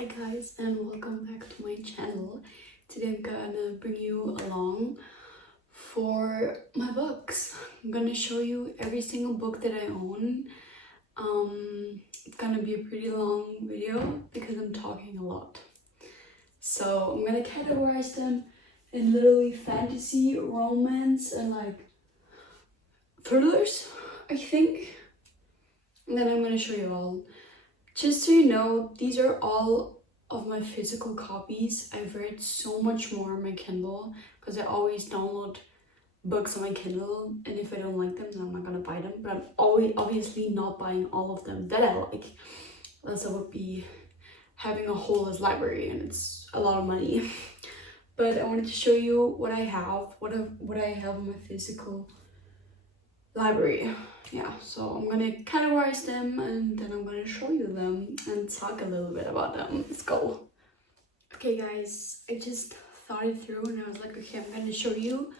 Hi guys, and welcome back to my channel. Today I'm gonna bring you along for my books. I'm gonna show you every single book that I own. It's gonna be a pretty long video because I'm talking a lot. So I'm gonna categorize them in literally fantasy, romance, and like thrillers, I think. And then I'm gonna show you all. Just so you know, these are all of my physical copies. I've read so much more on my Kindle because I always download books on my Kindle, and if I don't like them, then I'm not gonna buy them. But I'm always obviously not buying all of them that I like, else I would be having a whole library, and it's a lot of money. But I wanted to show you what I have, what I have in my physical library. Yeah, so I'm gonna categorize them and then I'm gonna show you them and talk a little bit about them. Let's go. Okay guys, I just thought it through and I was like, okay, I'm gonna show you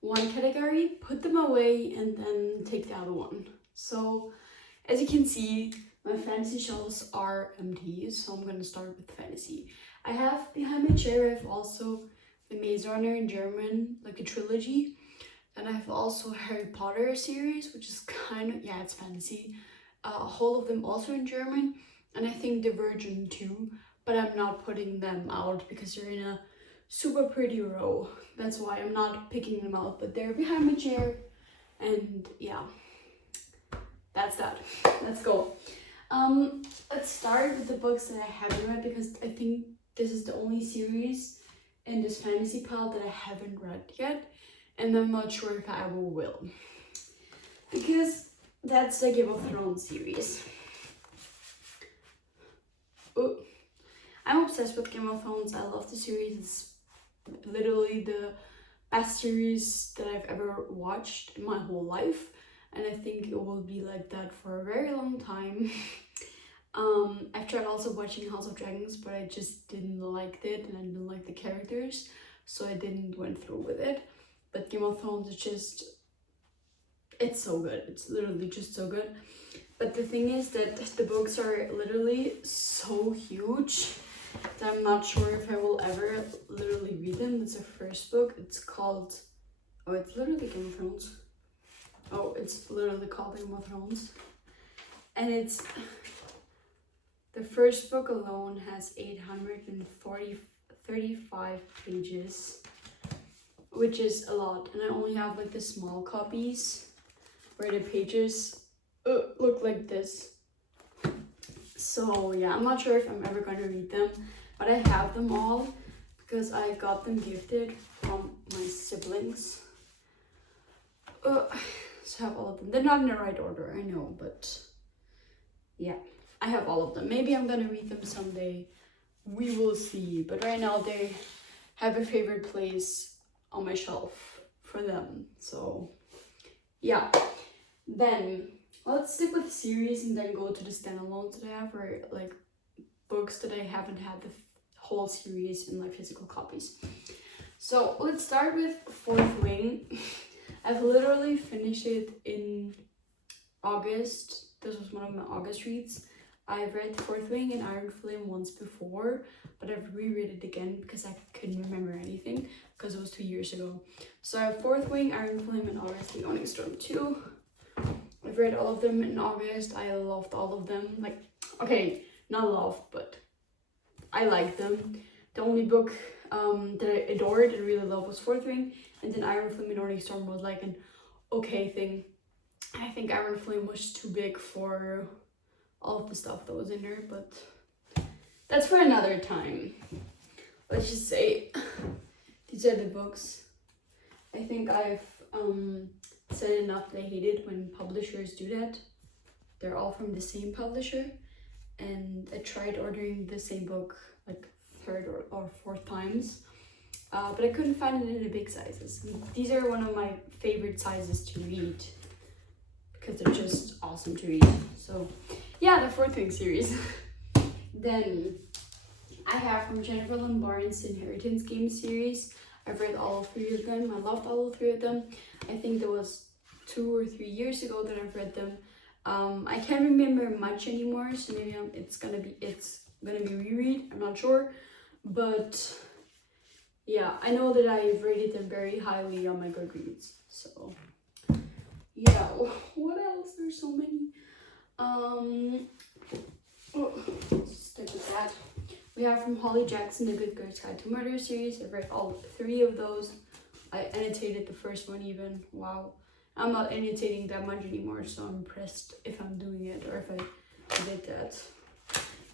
one category, put them away, and then take the other one. So as you can see, my fantasy shelves are empty, so I'm gonna start with fantasy. I have behind my chair, I have also the Maze Runner in German, like a trilogy. And I have also Harry Potter series, which is kind of, yeah, it's fantasy. A whole of them also in German. And I think The Virgin too, but I'm not putting them out because they're in a super pretty row. That's why I'm not picking them out, but they're behind my chair. And yeah, that's that. Let's go. Let's start with the books that I haven't read because I think this is the only series in this fantasy pile that I haven't read yet. And I'm not sure if I ever will. Because that's the Game of Thrones series. Oh, I'm obsessed with Game of Thrones. I love the series. It's literally the best series that I've ever watched in my whole life. And I think it will be like that for a very long time. I've tried also watching House of Dragons, but I just didn't like it and I didn't like the characters. So I didn't went through with it. But Game of Thrones is just, it's so good. It's literally just so good. But the thing is that the books are literally so huge that I'm not sure if I will ever literally read them. It's the first book. It's called, oh, it's literally Game of Thrones. Oh, it's literally called Game of Thrones. And it's, the first book alone has 835 pages. Which is a lot, and I only have like the small copies where the pages look like this. So yeah, I'm not sure if I'm ever gonna read them, but I have them all because I got them gifted from my siblings. So I have all of them. They're not in the right order, I know, but yeah, I have all of them. Maybe I'm gonna read them someday. We will see, but right now they have a favorite place on my shelf for them. So yeah, then let's stick with series and then go to the standalones that I have, or like books that I haven't had the whole series in my physical copies. So let's start with Fourth Wing. I've literally finished it in August. This was one of my August reads. I've read Fourth Wing and Iron Flame once before, but I've reread it again because I couldn't remember anything because it was 2 years ago. So I have Fourth Wing, Iron Flame, and August the Owning Storm 2. I've read all of them in August. I loved all of them. Like, okay, not loved, but I liked them. The only book that I adored and really loved was Fourth Wing, and then Iron Flame and Owning Storm was like an okay thing. I think Iron Flame was too big for all of the stuff that was in there, but that's for another time. Let's just say these are the books. I think I've said enough that I hate it when publishers do that. They're all from the same publisher, and I tried ordering the same book like third or fourth times, but I couldn't find it in the big sizes. And these are one of my favorite sizes to read because they're just awesome to read. So yeah, the Fourth Wing series. Then I have from Jennifer Lynn Barnes the Inheritance Game series. I've read all 3 of them. I loved all 3 of them. I think that was 2 or 3 years ago that I've read them. I can't remember much anymore, so maybe it's gonna be reread. I'm not sure, but yeah, I know that I've rated them very highly on my Goodreads. So yeah, what else? There's so many. Let's stick with that. We have from Holly Jackson, The Good Girl's Guide to Murder series. I've read all 3 of those. I annotated the first one even. Wow. I'm not annotating that much anymore, so I'm impressed if I'm doing it or if I did that.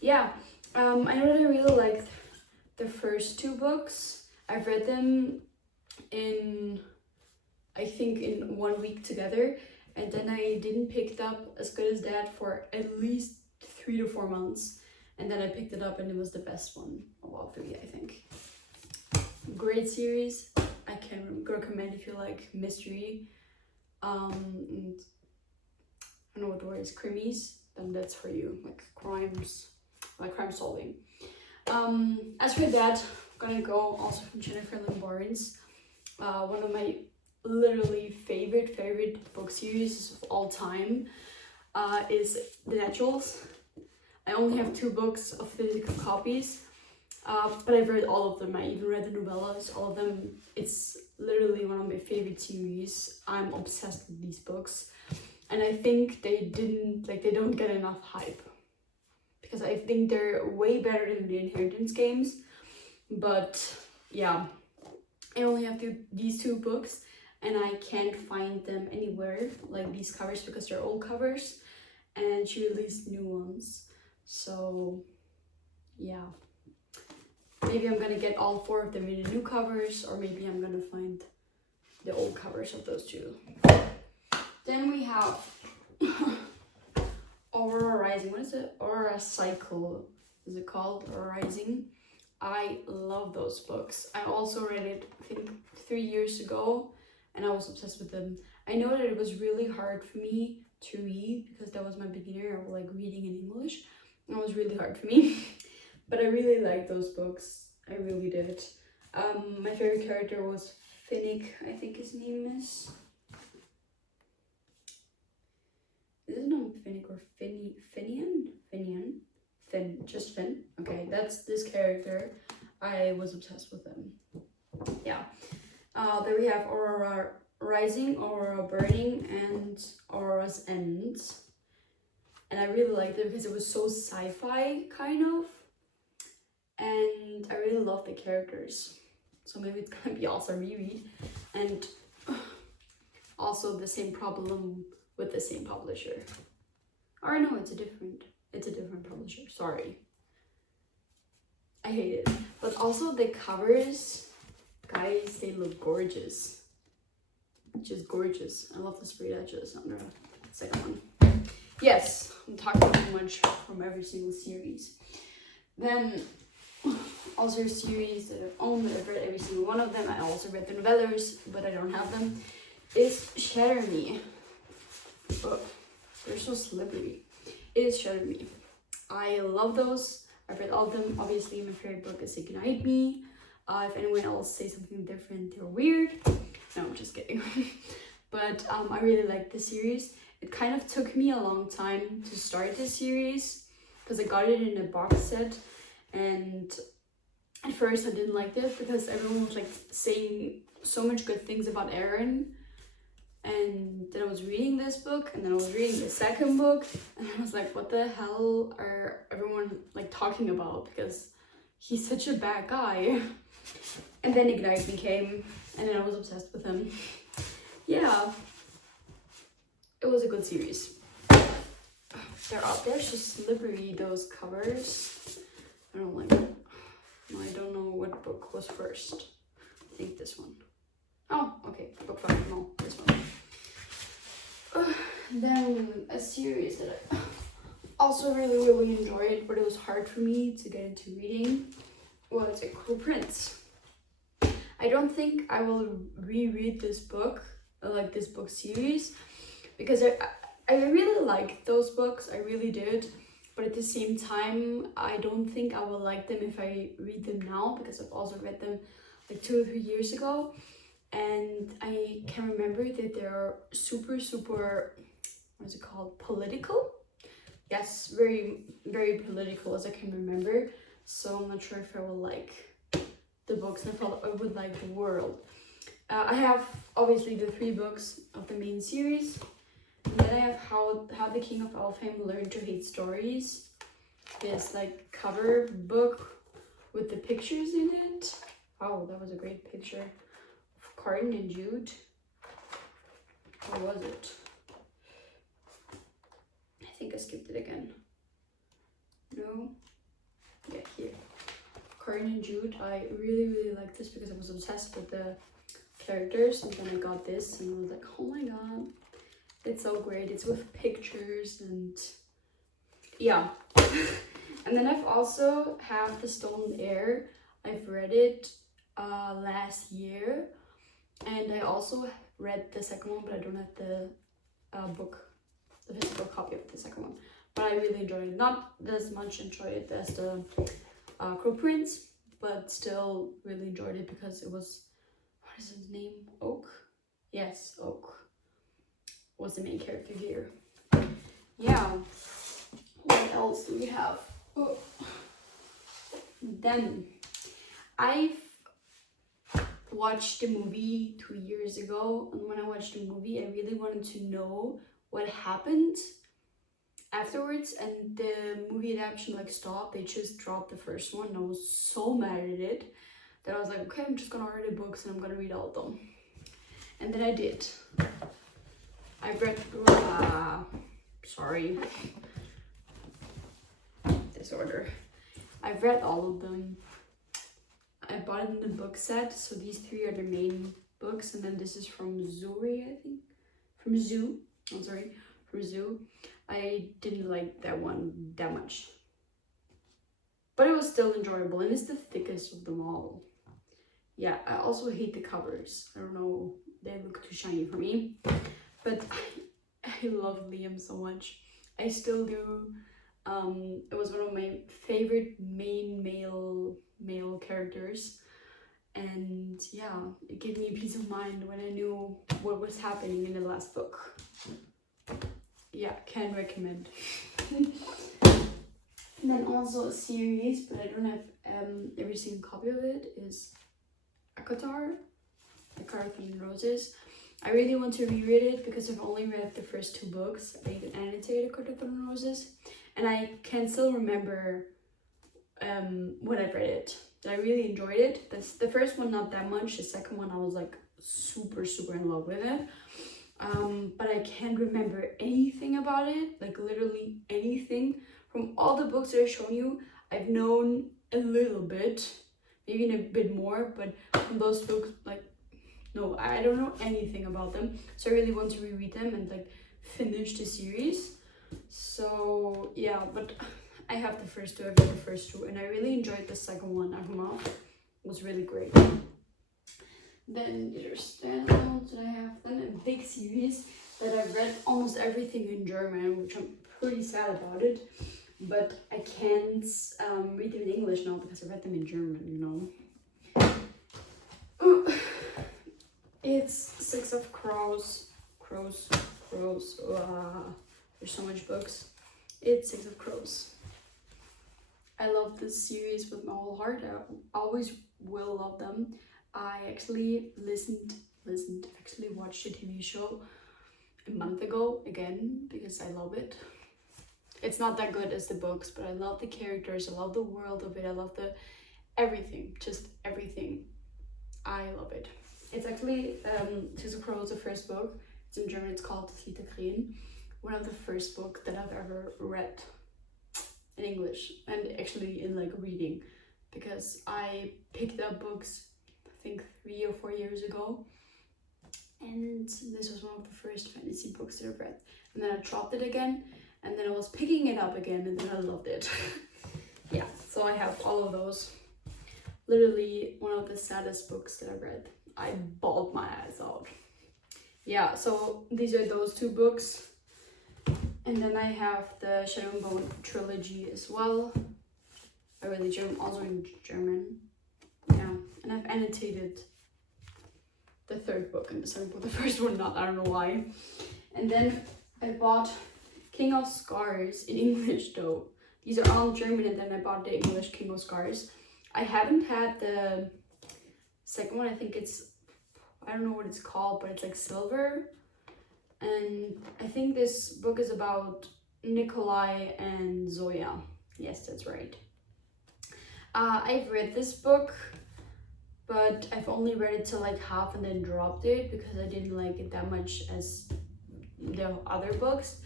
Yeah, I know that I really liked the first 2 books. I've read them I think in 1 week together, and then I didn't pick it up as good as that for at least 3 to 4 months, and then I picked it up and it was the best one of all 3, I think. Great series. I can recommend if you like mystery, and I don't know what the word is, crimies, then that's for you, like crimes, like crime solving. As for that, I'm gonna go also from Jennifer Lynn Barnes, one of my literally favorite book series of all time, is The Naturals. I only have 2 books of physical copies, but I've read all of them. I even read the novellas, all of them. It's literally one of my favorite series. I'm obsessed with these books, and I think they don't get enough hype, because I think they're way better than the Inheritance games. But yeah, I only have these 2 books, and I can't find them anywhere, like these covers, because they're old covers, and she released new ones. So yeah, maybe I'm gonna get all 4 of them in the new covers, or maybe I'm gonna find the old covers of those 2. Then we have Aurora Rising. What is it? Aurora Cycle is it called? Aurora Rising. I love those books. I also read it, I think, 3 years ago, and I was obsessed with them. I know that it was really hard for me to read, because that was my beginner of like reading in English. It was really hard for me, but I really liked those books. I really did. My favorite character was Finnick, I think his name is. Is it not Finnick or Finian? Finn, just Finn. Okay, that's this character. I was obsessed with him. Yeah. Then we have Aurora Rising, Aurora Burning, and Aurora's End. And I really liked it because it was so sci-fi, kind of. And I really love the characters. So maybe it's gonna be also a reread. And also the same problem with the same publisher. Or no, it's a different publisher, sorry. I hate it. But also the covers, guys, they look gorgeous. Just gorgeous. I love the sprayed edges on the second one. Yes, I'm talking too much from every single series. Then also a series that I've owned, that I've read every single one of them. I also read the novellas, but I don't have them, is Shatter Me. Oh, they're so slippery. It is Shatter Me. I love those. I've read all of them. Obviously, my favorite book is Ignite Me. If anyone else says something different, they're weird. No, I'm just kidding. But I really like the series. It kind of took me a long time to start this series, because I got it in a box set, and at first I didn't like it because everyone was like saying so much good things about Aaron. And then I was reading this book, and then I was reading the second book, and I was like, what the hell are everyone like talking about? Because he's such a bad guy. And then Ignite Me came, and then I was obsessed with him. Yeah, it was a good series. They're so slippery, those covers. I don't like it. I don't know what book was first. I think this one. Oh, okay, book 5, no, this one. Then a series that I also really enjoyed, but it was hard for me to get into reading, was A Cruel Prince. I don't think I will reread this book, like this book series, because I really liked those books, I really did, but at the same time, I don't think I will like them if I read them now, because I've also read them like 2 or 3 years ago, and I can remember that they're super, what is it called, political, yes, very, very political as I can remember. So I'm not sure if I will like the books and if I would like the world. I have obviously the 3 books of the main series. And then I have How the King of Elfheim Learned to Hate Stories. This like cover book with the pictures in it. Oh, that was a great picture of Carden and Jude. Or was it? I think I skipped it again. No? Yeah, here. Carden and Jude. I really, really like this because I was obsessed with the characters, and then I got this and I was like, oh my god, it's so great. It's with pictures and yeah. And then I've also have The Stolen Heir. I've read it last year, and I also read the second one, but I don't have the the physical copy of the second one. But I really enjoyed it. Not as much enjoyed it as the Crow Prince, but still really enjoyed it because it was, what is his name? Oak? Yes, Oak was the main character here. Yeah. What else do we have? Oh. Then I've watched the movie 2 years ago, and when I watched the movie, I really wanted to know what happened afterwards, and the movie adaptation like stopped. They just dropped the first one, and I was so mad at it that I was like, okay, I'm just gonna order the books and I'm gonna read all of them. And then I did. I've read sorry, disorder. I've read all of them. I bought it in the book set, so these 3 are the main books, and then this is from Zuri, I think. From Zoo. I'm sorry, from Zoo. I didn't like that one that much, but it was still enjoyable, and it's the thickest of them all. Yeah, I also hate the covers. I don't know, they look too shiny for me, but I love Liam so much. I still do. It was one of my favorite main male characters, and yeah, it gave me peace of mind when I knew what was happening in the last book. Yeah, can recommend. And then also a series, but I don't have every single copy of it, is ACOTAR, The Car of Thunder and Roses. I really want to reread it because I've only read the first 2 books. I even annotated Car of Thunder and Roses, and I can still remember when I read it. I really enjoyed it. That's the first one, not that much. The second one, I was like super in love with it. But I can't remember anything about it, like literally anything. From all the books that I've shown you, I've known a little bit, maybe a bit more, but from those books, like, no, I don't know anything about them. So I really want to reread them and like finish the series. So yeah, but I have the first 2, I've read the first 2, and I really enjoyed the second one. Ahuma was really great. Then there's standalones that I have. Then a big series that I've read almost everything in German, which I'm pretty sad about it. But I can't read them in English now because I read them in German, you know. It's 6 of Crows. There's so much books. It's 6 of Crows. I love this series with my whole heart. I always will love them. I actually watched a TV show a month ago again because I love it. It's not that good as the books, but I love the characters, I love the world of it, I love the everything, just everything. I love it. It's actually Six of Crows, the first book. It's in German, it's called Das Lied der Krähen. One of the first books that I've ever read in English, and actually in like reading, because I picked up books I think 3 or 4 years ago, and this was one of the first fantasy books that I've read, and then I dropped it again, and then I was picking it up again, and then I loved it. Yeah, so I have all of those. Literally one of the saddest books that I read. I bawled my eyes out. Yeah, so these are those 2 books. And then I have the Shadow and Bone trilogy as well. I really German, also in German. Yeah, and I've annotated the 3rd book and the 2nd book. The first one not, I don't know why. And then I bought King of Scars in English though. These are all in German, and then I bought the English King of Scars. I haven't had the second one. I think it's, I don't know what it's called, but it's like silver. And I think this book is about Nikolai and Zoya. Yes, that's right. I've read this book, but I've only read it till like half and then dropped it because I didn't like it that much as the other books.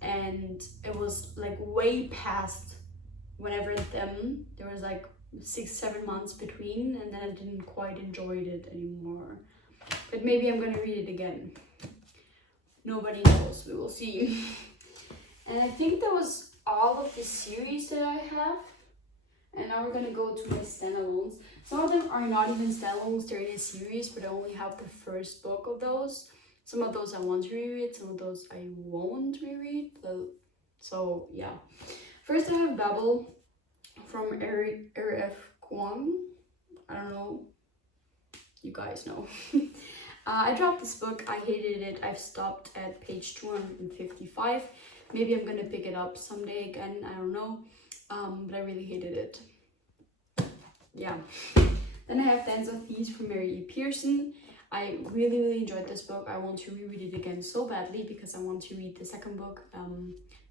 And it was like way past when I read them. There was like 6-7 months between, and then I didn't quite enjoy it anymore. But maybe I'm gonna read it again. Nobody knows, we will see. And I think that was all of the series that I have. And now we're gonna go to my standalones. Some of them are not even standalones, they're in a series, but I only have the first book of those. Some of those I want to reread, some of those I won't reread. So yeah. First I have Babel from R.F. Kuang. I don't know. You guys know. I dropped this book. I hated it. I've stopped at page 255. Maybe I'm gonna pick it up someday again. I don't know. But I really hated it. Yeah. Then I have Dance of Thieves from Mary E. Pearson. I really enjoyed this book. I want to reread it again so badly because I want to read the second book,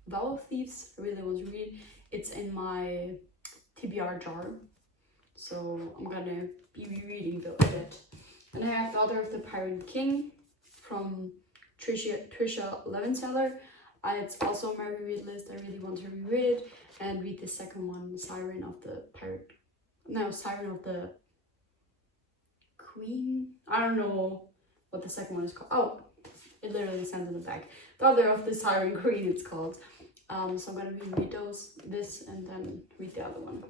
Vow of Thieves. I really want to read it. It's in my TBR jar. So I'm gonna be rereading that. And I have Daughter of the Pirate King from Trisha Levenseller. It's also on my reread list. I really want to reread it and read the second one, Siren of the Queen. I don't know what the second one is called. Oh, it literally says in the back. Daughter of the Siren Queen, it's called. So I'm gonna reread this and then read the other one.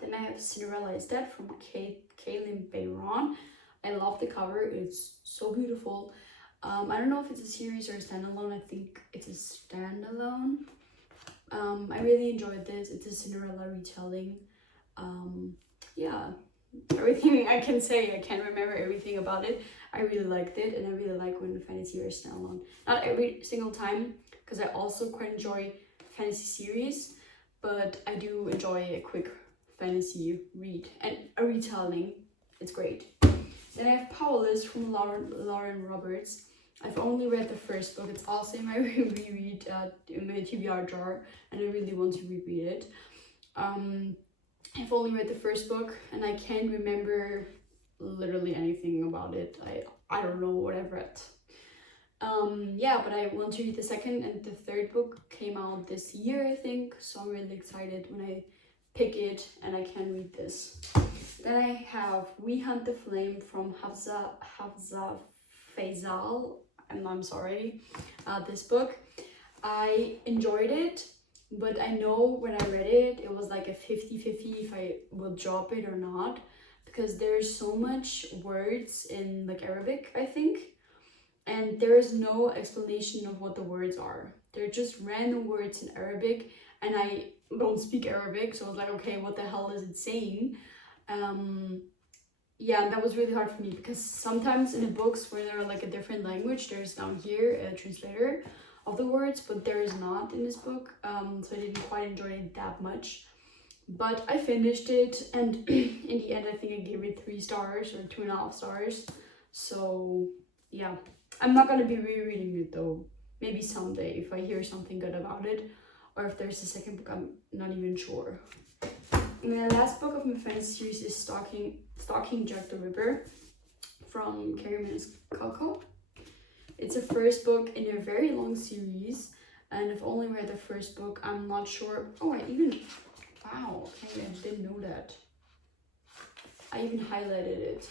Then I have Cinderella is Dead from Kaylin Bayron. I love the cover. It's so beautiful. I don't know if it's a series or a standalone. I think it's a standalone. I really enjoyed this. It's a Cinderella retelling. Yeah, everything I can say. I can't remember everything about it. I really liked it, and I really like when fantasy are standalone. Not every single time, because I also quite enjoy fantasy series, but I do enjoy a quick fantasy read and a retelling. It's great. Then I have Powerless from Lauren Roberts. I've only read the first book. It's also in my reread in my TBR jar, and I really want to reread it. I've only read the first book, and I can't remember literally anything about it. I don't know what I've read. Yeah, but I want to read the second, and the third book came out this year, I think. So I'm really excited when I pick it and I can read this. Then I have We Hunt the Flame from Hafsa Faisal. I'm sorry. This book, I enjoyed it, but I know when I read it, it was like a 50-50 if I will drop it or not, because there's so much words in like Arabic, I think, and there is no explanation of what the words are. They're just random words in Arabic, and I don't speak Arabic, so I was like, okay, what the hell is it saying? Yeah, that was really hard for me, because sometimes in the books where they're like a different language, there's down here a translator of the words, but there is not in this book, so I didn't quite enjoy it that much. But I finished it, and in the end I think I gave it 3 stars or 2.5 stars. So yeah, I'm not gonna be rereading it though. Maybe someday if I hear something good about it, or if there's a second book, I'm not even sure. And the last book of my fantasy series is Stalking Jack the Ripper from Carrie Coco. It's a first book in a very long series, and I've only read the first book. I'm not sure. Oh, wow, okay, I didn't know that. I even highlighted it.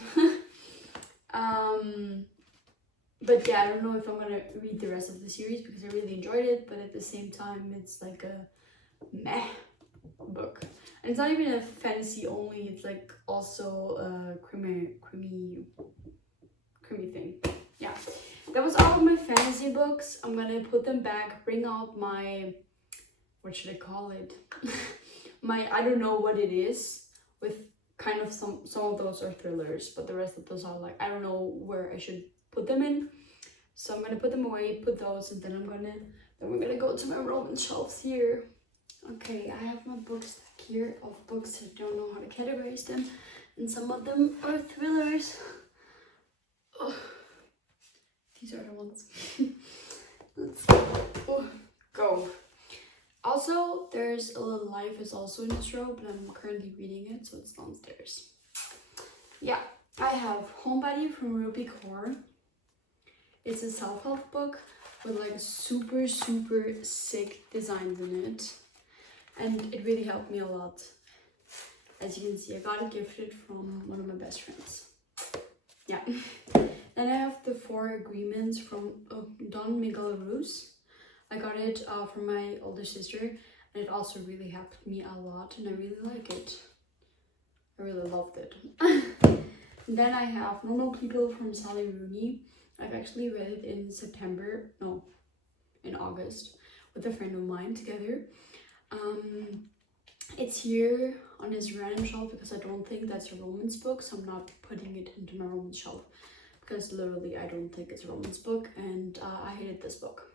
But yeah, I don't know if I'm gonna read the rest of the series because I really enjoyed it, but at the same time, it's like a meh book. And it's not even a fantasy only, it's like also a creamy thing. Yeah, that was all of my fantasy books. I'm gonna put them back, bring out my, what should I call it? My, I don't know what it is, with kind of some of those are thrillers, but the rest of those are like, I don't know where I should put them in. So I'm gonna put them away, put those, and then I'm gonna Then we're gonna go to my romance shelves here. Okay, I have my book stack here of books. I don't know how to categorize them, and some of them are thrillers. Oh, these are the ones. Let's go. Also, there's A Little Life is also in this row, but I'm currently reading it, so it's downstairs. Yeah, I have Homebody from Ruby Core. It's a self-help book with like super sick designs in it, and it really helped me a lot. As you can see, I got it gifted from one of my best friends. Yeah. Then I have The Four Agreements from Don Miguel Ruiz. I got it from my older sister, and it also really helped me a lot, and I really like it. I really loved it. Then I have Normal People from Sally Rooney. I've actually read it in August with a friend of mine together. It's here on this random shelf because I don't think that's a romance book, so I'm not putting it into my romance shelf because literally I don't think it's a romance book, and I hated this book.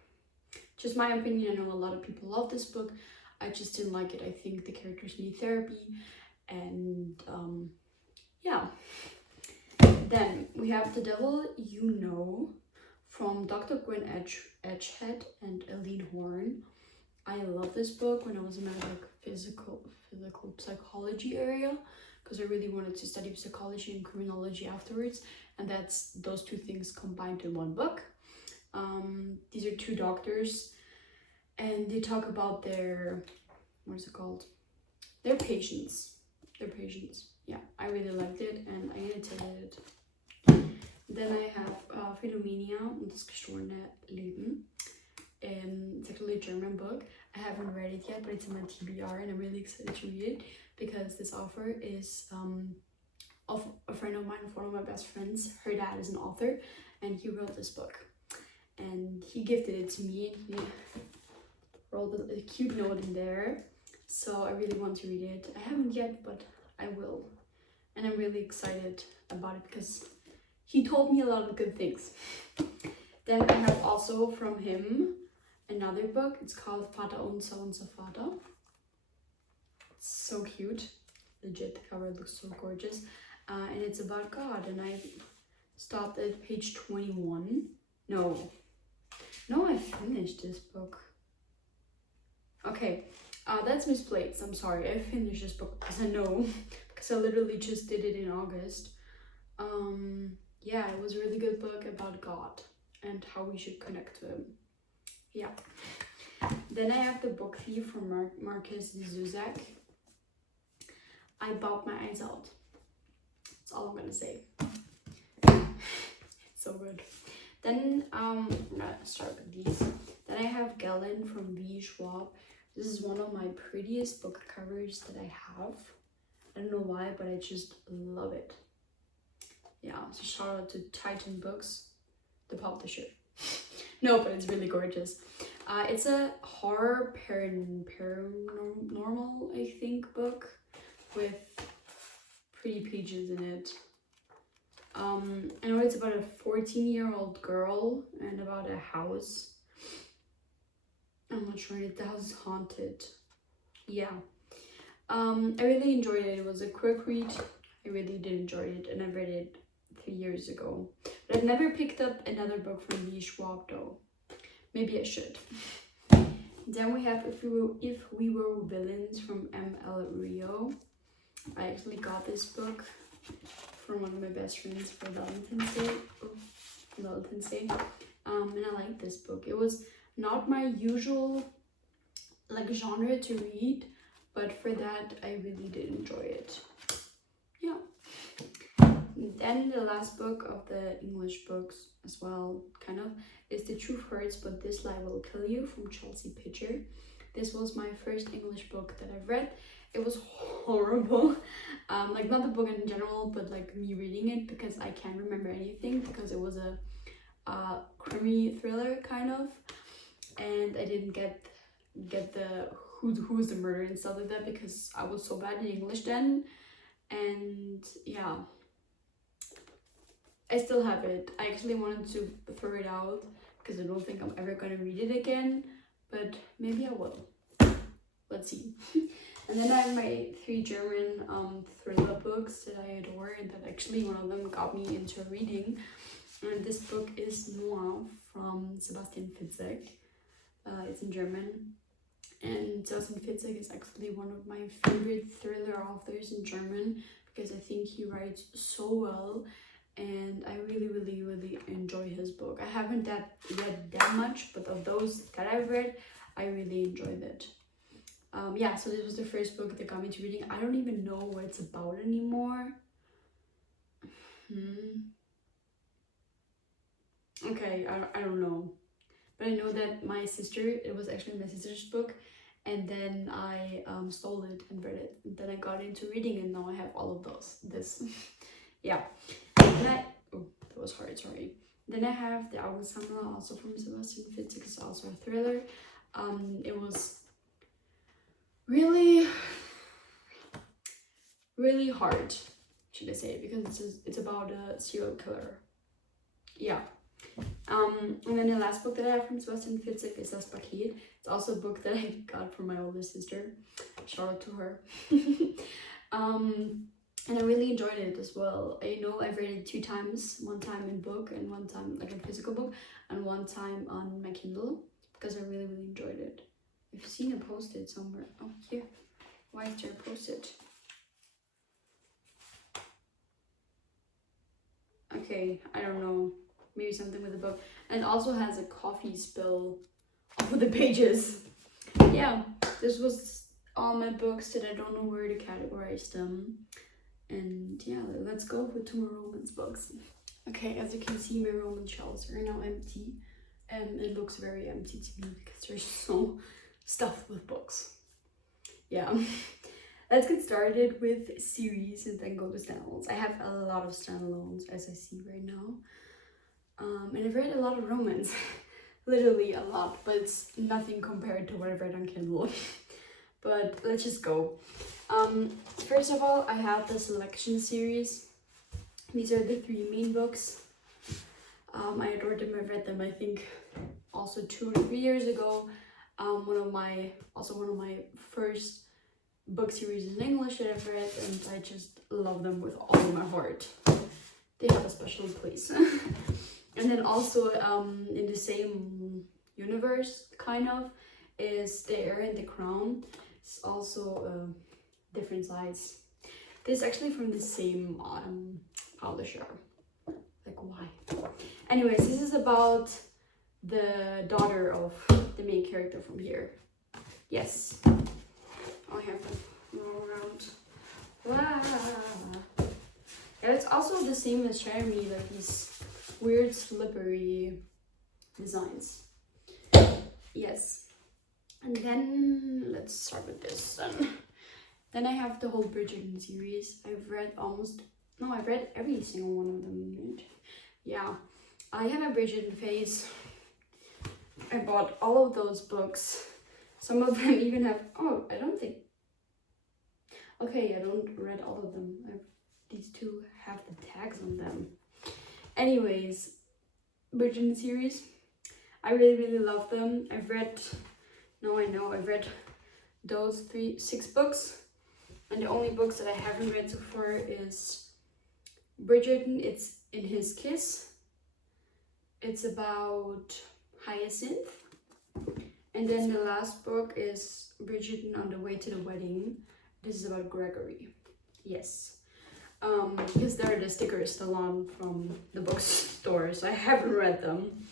Just my opinion. I know a lot of people love this book. I just didn't like it. I think the characters need therapy, and yeah. Then we have The Devil You Know from Dr. Gwen Edgehead and Eileen Horn. I love this book when I was in my like physical psychology area, because I really wanted to study psychology and criminology afterwards, and that's those two things combined in one book. These are two doctors, and they talk about their patients. Yeah, I really liked it, and I annotated it. Then I have Philomenia und das gestohlene Leben. It's actually a German book. I haven't read it yet, but it's in my TBR, and I'm really excited to read it because this author is of a friend of mine, one of my best friends. Her dad is an author, and he wrote this book, and he gifted it to me, and he wrote a cute note in there. So I really want to read it. I haven't yet, but I will, and I'm really excited about it because he told me a lot of good things. Then I have also from him another book. It's called Vater unser Vater. It's so cute. Legit, the cover looks so gorgeous. And it's about God. And I stopped at page 21. No, I finished this book. Okay, that's misplaced. I'm sorry. I finished this book because I know, because I literally just did it in August. Yeah, it was a really good book about God and how we should connect to him. Yeah. Then I have The Book Thief from Marcus Zuzak. I bawled my eyes out. That's all I'm gonna say. It's so good. Then I'm gonna start with these. Then I have Galen from V. Schwab. This is one of my prettiest book covers that I have. I don't know why, but I just love it. Yeah, so shout out to Titan Books, the publisher. No, but it's really gorgeous. It's a horror paranormal, I think, book with pretty pages in it. I know it's about a 14-year-old girl and about a house. I'm not sure if the house is haunted. Yeah. I really enjoyed it. It was a quick read. I really did enjoy it, and I read it 3 years ago. But I've never picked up another book from V. Schwab though. Maybe I should. Then we have If We Were Villains from M.L. Rio. I actually got this book from one of my best friends for Valentine's Day. And I like this book. It was not my usual like genre to read, but for that I really did enjoy it. Yeah. Then the last book of the English books as well, kind of, is The Truth Hurts But This Lie Will Kill You from Chelsea Pitcher. This was my first English book that I've read. It was horrible. Like not the book in general, but like me reading it, because I can't remember anything because it was a crimi thriller kind of, and I didn't get the who's the murder and stuff like that because I was so bad in English then. And yeah, I still have it. I actually wanted to throw it out because I don't think I'm ever gonna read it again, but maybe I will. Let's see. And then I have my 3 German thriller books that I adore, and that actually one of them got me into reading. And this book is Noir from Sebastian Fitzek. It's in German. And Sebastian Fitzek is actually one of my favorite thriller authors in German, because I think he writes so well, and I really enjoy his book. I haven't read that much, but of those that I've read, I really enjoyed it. Yeah, so this was the first book that got me to reading. I don't even know what it's about anymore. Okay, I don't know. But I know that it was actually my sister's book, and then I stole it and read it. And then I got into reading, and now I have all of this. Yeah. Then that was hard, sorry. Then I have the Augensammler, also from Sebastian Fitzek. It's also a thriller. It was really hard, should I say, because it's about a serial killer. Yeah. And then the last book that I have from Sebastian Fitzek is Das Paket. It's also a book that I got from my older sister. Shout out to her. And I really enjoyed it as well. I know I've read it 2 times, one time in book and one time like in physical book, and one time on my Kindle, because I really enjoyed it. I've seen it posted somewhere. Oh, here. Why is there posted? Okay, I don't know. Maybe something with the book. And it also has a coffee spill over the pages. Yeah, this was all my books that I don't know where to categorize them. And yeah, let's go with 2 more romance books. Okay, as you can see, my romance shelves are now empty. And it looks very empty to me because there's so stuffed with books. Yeah. Let's get started with series and then go to standalones. I have a lot of standalones, as I see right now. And I've read a lot of romance. Literally a lot, but it's nothing compared to what I've read on Kindle. But let's just go. First of all, I have the Selection series. These are the 3 main books. I adored them. I read them, I think, also 2 to 3 years ago. One of my first book series in English that I've read, and I just love them with all of my heart. They have a special place. And then also in the same universe, kind of, is The Heir and the Crown. It's also different size. This is actually from the same publisher. Like, why? Anyways, this is about the daughter of the main character from here. Yes. I have to roll around. Wow. Yeah, it's also the same as Jeremy, like these weird slippery designs. Yes. And then let's start with this then I have the whole Bridgerton series. I've read every single one of them. Yeah, I have a Bridgerton phase. I bought all of those books. Some of them even have, I don't read all of them. These 2 have the tags on them. Anyways, Bridgerton series, I really love them. I've read those 6 books, and the only books that I haven't read so far is Bridgerton. It's In His Kiss. It's about Hyacinth. And then the last book is Bridgerton on the Way to the Wedding. This is about Gregory. Yes. Because there are the stickers still on from the bookstore, so I haven't read them.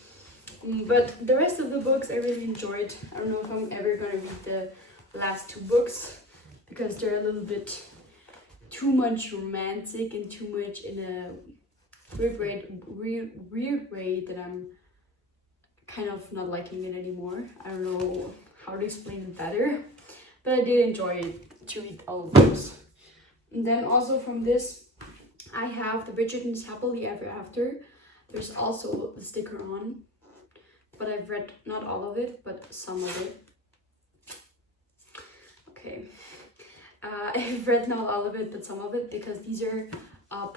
But the rest of the books I really enjoyed. I don't know if I'm ever gonna read the last 2 books, because they're a little bit too much romantic and too much in a weird way that I'm kind of not liking it anymore. I don't know how to explain it better, but I did enjoy it to read all of those. And then also from this, I have the Bridgerton's Happily Ever After. There's also the sticker on, but I've read not all of it, but some of it. Okay, I've read not all of it, but some of it, because these are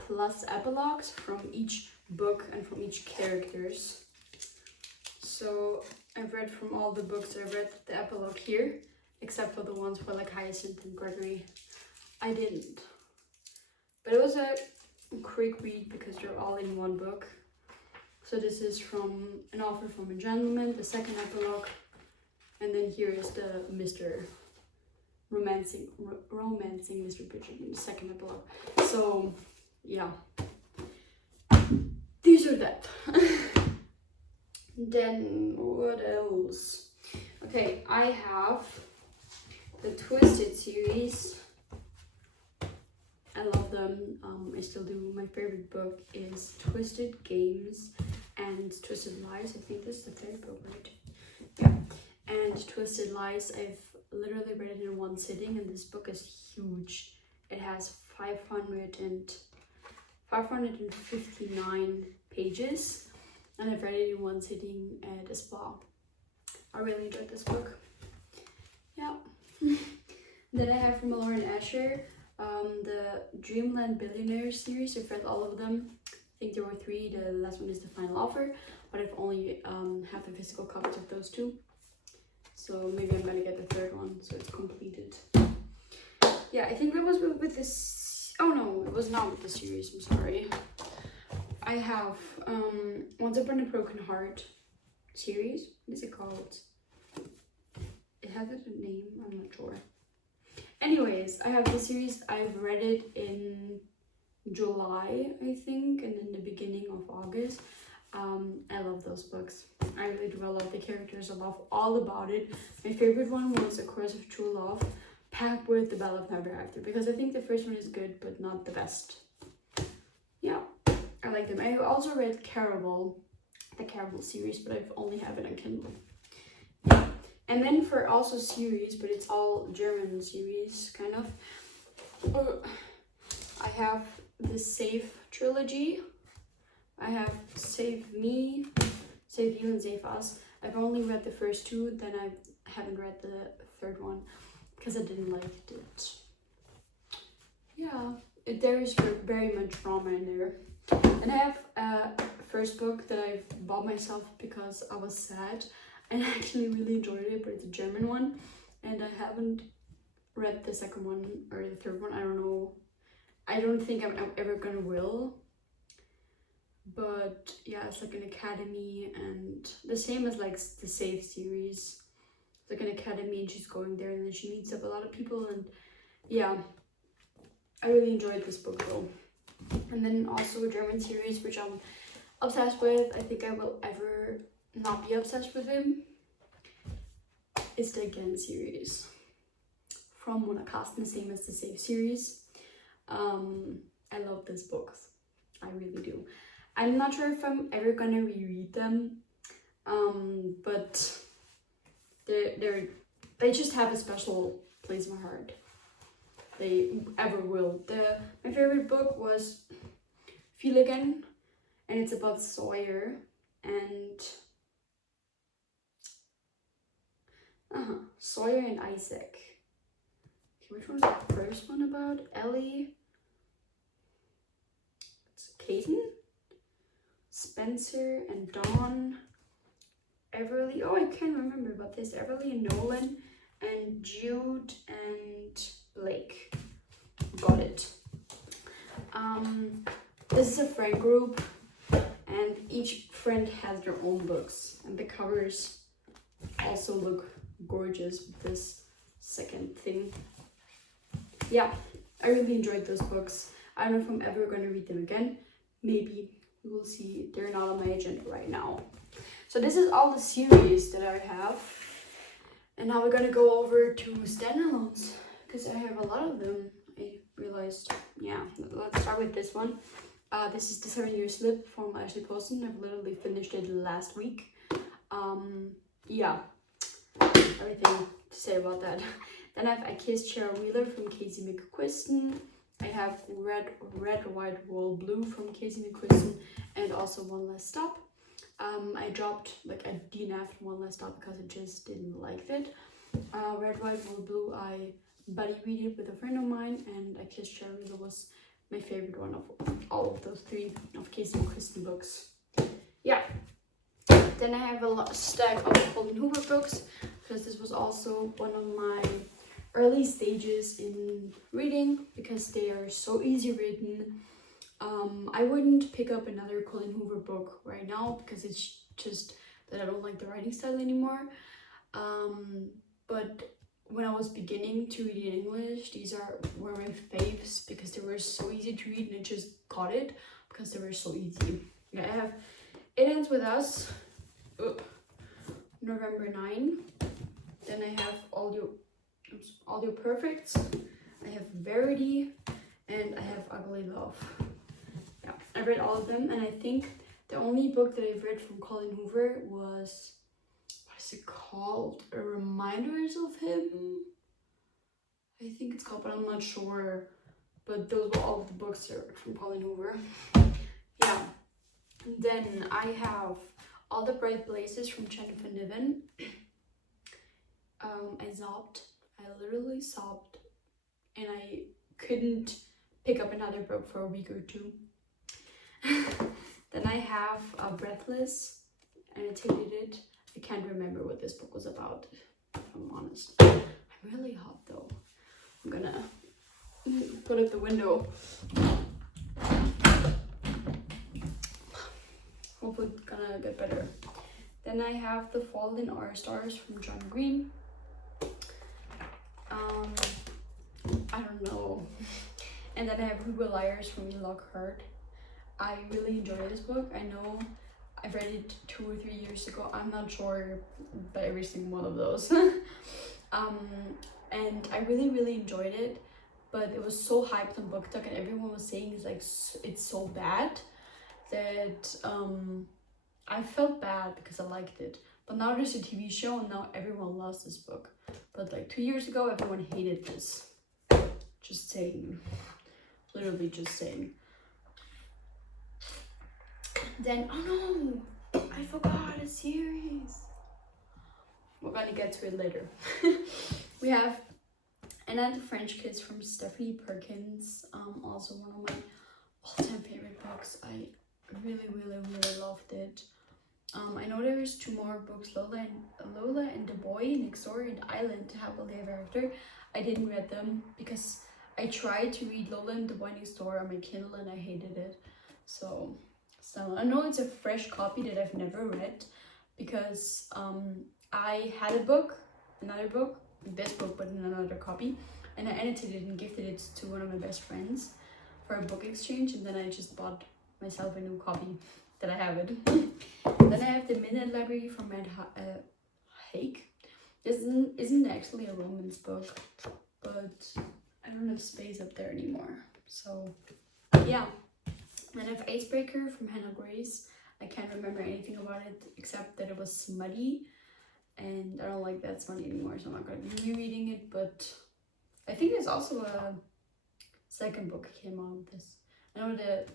plus epilogues from each book and from each characters. So I've read from all the books. I've read the epilogue here, except for the ones for like Hyacinth and Gregory. I didn't. But it was a quick read because they're all in one book. So this is from An Offer from a Gentleman, the second epilogue. And then here is the Mr. Romancing Mr. Bridgerton, the second epilogue. So, yeah. These are that. Then, what else? Okay, I have the Twisted series. I love them. I still do. My favorite book is Twisted Games and Twisted Lies. I think this is the third book, right? Yeah. And Twisted Lies, I've literally read it in one sitting, and this book is huge. It has 559 pages, and I've read it in one sitting at a spa. I really enjoyed this book. Yeah. Then I have from Lauren Asher the Dreamland Billionaire series. I've read all of them. I think there were 3. The last one is The Final Offer, but I've only have the physical copies of those 2. So maybe I'm gonna get the 3rd one, so it's completed. Yeah, I think that was with this. Oh no, it was not with the series. I'm sorry. I have Once Upon a Broken Heart series. What is it called? It has a name. I'm not sure. Anyways, I have the series. I've read it in July, I think, and in the beginning of August. I love those books. I really do. I love the characters. I love all about it. My favorite one was A Course of True Love, packed with The Belle of Never After, because I think the first one is good, but not the best. Yeah, I like them. I also read Caraval, the Caraval series, but I've only have it on Kindle. Yeah. And then for also series, but it's all German series, kind of. I have the Save trilogy. I have Save Me, Save You, and Save Us. I've only read the first 2, then I haven't read the 3rd one because I didn't like it. Yeah, there is very much drama in there. And I have a first book that I bought myself because I was sad and I actually really enjoyed it, but it's a German one. And I haven't read the 2nd one or the 3rd one. I don't know. I don't think I'm ever gonna will. But yeah, it's like an academy, and the same as like the Save series. It's like an academy, and she's going there, and then she meets up a lot of people, and yeah, I really enjoyed this book though. And then also a German series which I'm obsessed with. I think I will ever not be obsessed with him. It's the Again series from Mona Carsten, same as the Save series. I love this book. I really do. I'm not sure if I'm ever gonna reread them, but they just have a special place in my heart. They ever will. My favorite book was Feel Again, and it's about Sawyer and Isaac. Okay, which one's the first one about? Ellie. It's Caden. Spencer and Dawn, Everly. Oh, I can't remember about this. Everly and Nolan, and Jude and Blake. Got it. This is a friend group, and each friend has their own books, and the covers also look gorgeous with this second thing. Yeah, I really enjoyed those books. I don't know if I'm ever going to read them again. Maybe. We will see. They're not on my agenda right now. So this is all the series that I have. And now we're gonna go over to standalones because I have a lot of them. I realized. Yeah, let's start with this one. This is the 7-Year Slip from Ashley Poston. I've literally finished it last week. Yeah, everything to say about that. Then I have I Kissed Cheryl Wheeler from Casey McQuiston. I have Red, White, Royal Blue from Casey McQuiston, and also One Last Stop. I dropped, like, I DNF'd One Last Stop because I just didn't like it. Red, White, Royal Blue, I buddy read it with a friend of mine, and I Kissed Cheryl Wheeler was my favorite one of all of those 3 of Casey McQuiston books. Yeah. Then I have a stack of Colin Hoover books, because this was also one of my early stages in reading, because they are so easy written. I wouldn't pick up another Colin Hoover book right now because it's just that I don't like the writing style anymore. But when I was beginning to read in English, these were my faves because they were so easy to read, and I just got it because they were so easy. Yeah, I have It Ends With Us, November 9. Then I have Audio Perfects. I have Verity, and I have Ugly Love. Yeah, I read all of them, and I think the only book that I've read from Colin Hoover was, what is it called? A Reminders of Him? I think it's called, but I'm not sure. But those were all of the books that I read from Colin Hoover. Yeah. And then I have All the Bright Places from Jennifer Niven. I sobbed. I literally sobbed. And I couldn't pick up another book for a week or two. Then I have Breathless, and I hated it. I can't remember what this book was about, if I'm honest. I'm really hot though. I'm gonna put up the window. Hopefully it's gonna get better. Then I have The Fault in Our Stars from John Green. I don't know. And then I have We Were Liars from E. Lockhart. I really enjoy this book. I know I've read it 2 or 3 years ago. I'm not sure by every single one of those. And I really enjoyed it, but it was so hyped on BookTok, and everyone was saying it's so bad that I felt bad because I liked it. But now there's a TV show, and now everyone loves this book. But like 2 years ago, everyone hated this. Just saying. Literally just saying. Then, oh no, I forgot a series. We're gonna get to it later. We have Anna the French Kiss from Stephanie Perkins. Also one of my all-time favorite books. I really loved it. I know there's 2 more books, Lola and the Boy Next Door and Island Happily Ever After. I didn't read them because I tried to read Lola and the Boy Next Door on my Kindle and I hated it. So I know it's a fresh copy that I've never read because I had another book, this book but in another copy, and I edited it and gifted it to one of my best friends for a book exchange, and then I just bought myself a new copy that I have it. Then I have The Midnight Library from Matt Haig. This isn't actually a romance book, but I don't have space up there anymore. So yeah. Then I have Icebreaker from Hannah Grace. I can't remember anything about it except that it was smutty, and I don't like that smutty anymore, so I'm not going to be rereading it. But I think there's also a second book came out of this. I know the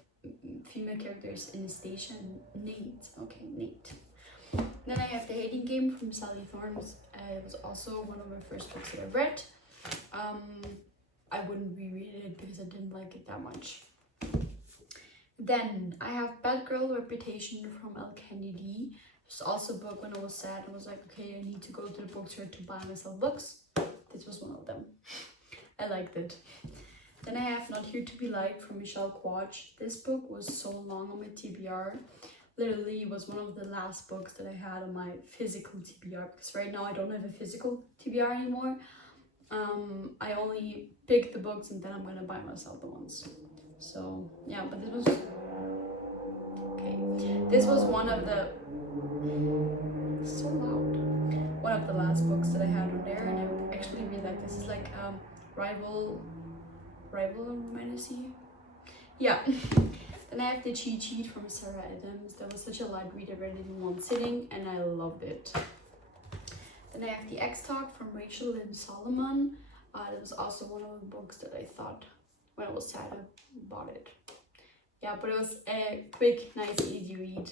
female characters in Anastasia and Nate. Okay, Nate. Then I have The Hating Game from Sally Thornes. It was also one of my first books that I read. I wouldn't reread it because I didn't like it that much. Then I have Bad Girl Reputation from Elle Kennedy. It's also a book when I was sad. I was like, okay, I need to go to the bookstore to buy myself books. This was one of them. I liked it. Then I have Not Here to Be Liked from Michelle Quach. This book was so long on my TBR. Literally, it was one of the last books that I had on my physical TBR, because right now I don't have a physical TBR anymore. I only pick the books and then I'm gonna buy myself the ones. So yeah, but this was okay. This was one of the so loud. One of the last books that I had on there, and I actually really like this. Is like rival romancy. Yeah. Then I have The Cheat Sheet from Sarah Adams. That was such a light read. I read it in one sitting and I loved it. Then I have The X Talk from Rachel Lynn Solomon. That was also one of the books that I thought when I was sad I bought it. Yeah, but it was a quick, nice, easy read.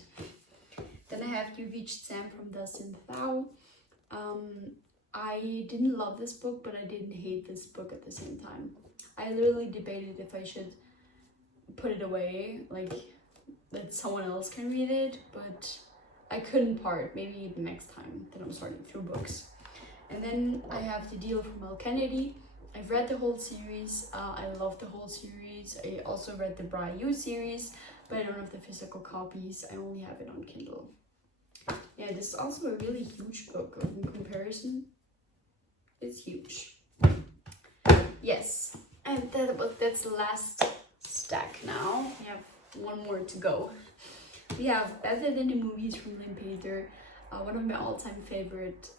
Then I have You Reached Sam from Dustin Thau. I didn't love this book, but I didn't hate this book at the same time. I literally debated if I should put it away, like that someone else can read it, but I couldn't part. Maybe the next time that I'm starting through books. And then I have The Deal from Mel Kennedy. I've read the whole series. I love the whole series. I also read the Bra You series, but I don't have the physical copies. I only have it on Kindle. Yeah, this is also a really huge book in comparison. It's huge. Yes, and that's the last stack now. We have one more to go. We have Better Than the Movies from Lynn Painter. One of my all-time favorite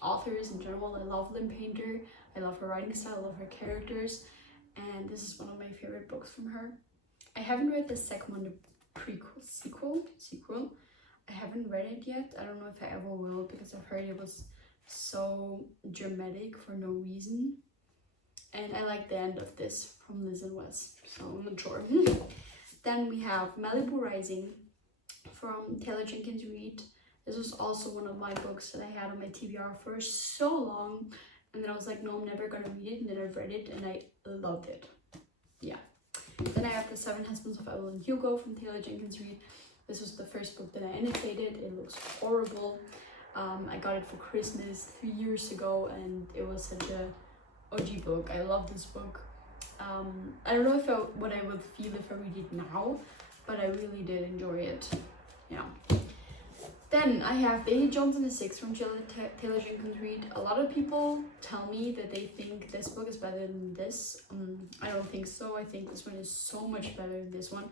authors in general. I love Lynn Painter. I love her writing style, I love her characters, and this is one of my favorite books from her. I haven't read the second one, the sequel. I haven't read it yet. I don't know if I ever will, because I've heard it was so dramatic for no reason. And I like the end of this from Liz and Wes, so I'm not sure. Then we have Malibu Rising from Taylor Jenkins Reid. This was also one of my books that I had on my TBR for so long. And then I was like, no, I'm never gonna read it. And then I read it and I loved it. Yeah. Then I have The Seven Husbands of Evelyn Hugo from Taylor Jenkins Reid. This was the first book that I annotated. It looks horrible. I got it for Christmas 3 years ago and it was such a OG book. I love this book. I don't know what I would feel if I read it now, but I really did enjoy it. Yeah. Then I have Baby Jones and the Six from Taylor Jenkins Reid. A lot of people tell me that they think this book is better than this. I don't think so. I think this one is so much better than this one.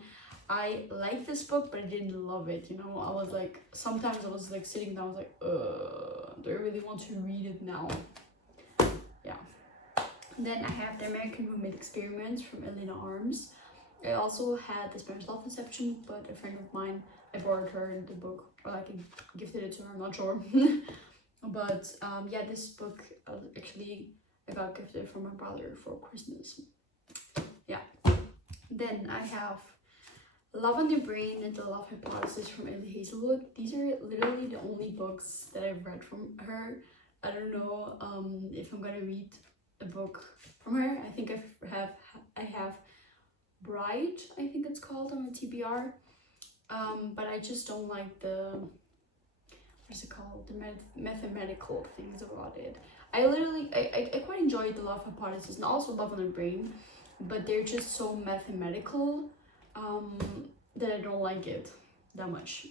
I like this book, but I didn't love it. You know, I was like, sometimes I was like sitting down, I was like, do I really want to read it now? Yeah. Then I have The American Roommate Experiment from Elena Arms. I also had The Spanish Love Deception, but a friend of mine, I borrowed her the book, or like I gifted it to her, I'm not sure. But yeah, this book actually I got gifted from my brother for Christmas. Yeah. Then I have Love on the Brain and The Love Hypothesis from Ellie Hazelwood. These are literally the only books that I've read from her. I don't know if I'm gonna read a book from her. I think I have Bright, I think it's called, on my TBR. But I just don't like the, what's it called, the mathematical things about it. I quite enjoyed The Love Hypothesis and also Love on the Brain, but they're just so mathematical that I don't like it that much.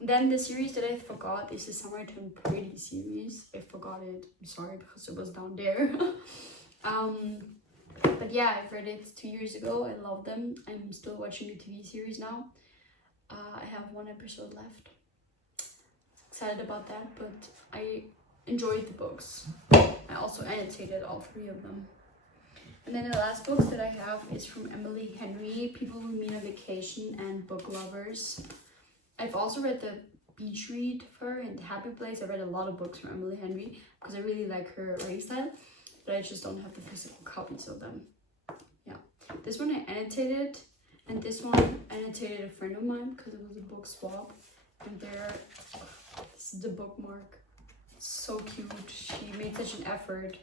Then the series that I forgot is the Summer Turned Pretty series. I forgot it, I'm sorry, because it was down there. But yeah, I've read it 2 years ago. I love them. I'm still watching the TV series now. I have 1 episode left. Excited about that, but I enjoyed the books. I also annotated all 3 of them. And then the last books that I have is from Emily Henry, People Who Meet on Vacation and Book Lovers. I've also read the Beach Read for her and The Happy Place. I read a lot of books from Emily Henry because I really like her writing style, but I just don't have the physical copies of them. Yeah, this one I annotated, and this one I annotated a friend of mine because it was a book swap. And there, this is the bookmark. It's so cute. She made such an effort.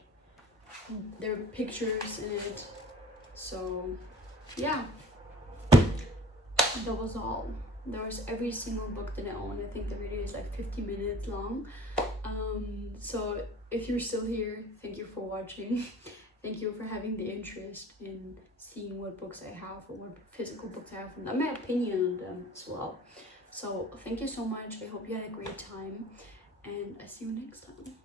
There are pictures in it. So yeah, that was all. There was every single book that I own. I think the video is like 50 minutes long. So if you're still here, thank you for watching. Thank you for having the interest in seeing what books I have or what physical books I have and my opinion on them as well. So thank you so much. I hope you had a great time and I see you next time.